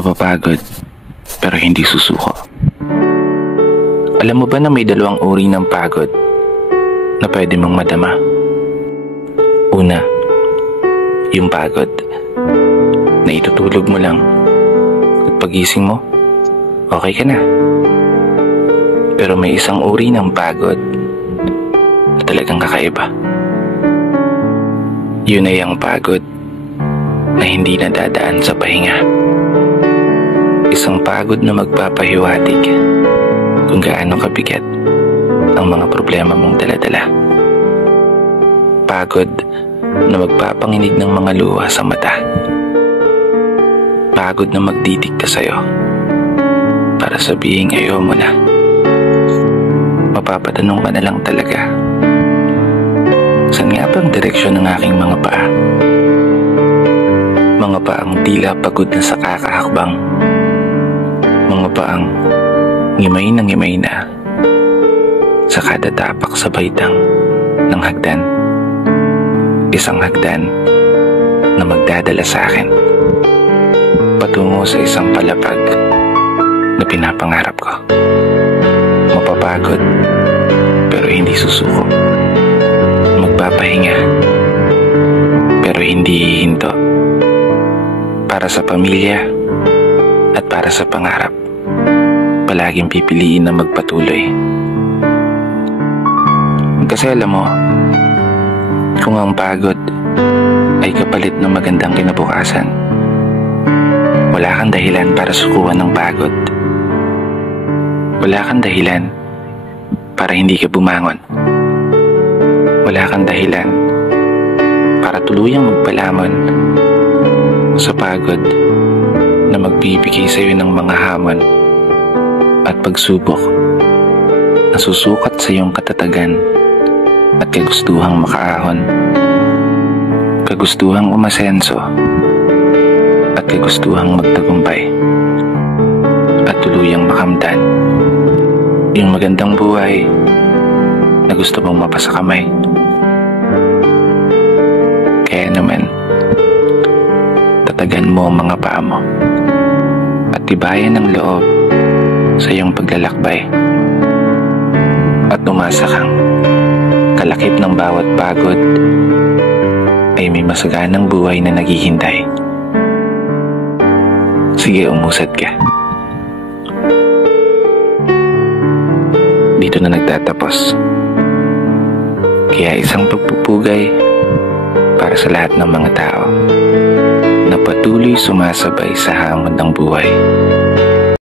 Mapapagod, pero hindi susuko. Alam mo ba na may dalawang uri ng pagod na pwede mong madama? Una, yung pagod na itutulog mo lang at pagising mo, okay ka na. Pero may isang uri ng pagod na talagang kakaiba. Yun ay ang pagod na hindi nadadaan sa pahinga. Isang pagod na magpapahiwatig kung gaano kabigat ang mga problema mong daladala. Pagod na magpapanginig ng mga luha sa mata. Pagod na magdidikta sa'yo para sabihing ayaw mo na. Mapapatanong ka na lang talaga, saan nga bang direksyon ng aking mga paa? Mga paang tila pagod na sa kakahakbang. Mga paang ngimay na sa kada tapak sa baitang ng hagdan. Isang hagdan na magdadala sa akin patungo sa isang palapag na pinapangarap ko. Mapapagod pero hindi susuko. Magpapahinga pero hindi hihinto. Para sa pamilya at para sa pangarap, palaging pipiliin na magpatuloy. Kasi alam mo, kung ang pagod ay kapalit ng magandang kinabukasan, wala kang dahilan para sukuan ng pagod. Wala kang dahilan para hindi ka bumangon. Wala kang dahilan para tuluyang magpalamon sa pagod na magbibigay sa iyo ng mga hamon at pagsubok na susukat sa iyong katatagan at kagustuhang makaahon, kagustuhang umasenso at kagustuhang magtagumpay at tuluyang makamtan yung magandang buhay na gusto mong mapasakamay. Kaya naman, tatagan mo ang mga paa mo at tibayan ng loob sa iyong paglalakbay at umasa kang kalakip ng bawat pagod ay may masaganang buhay na naghihintay. Sige, umusad ka. Dito na nagtatapos. Kaya isang pagpupugay para sa lahat ng mga tao na patuloy sumasabay sa hamon ng buhay.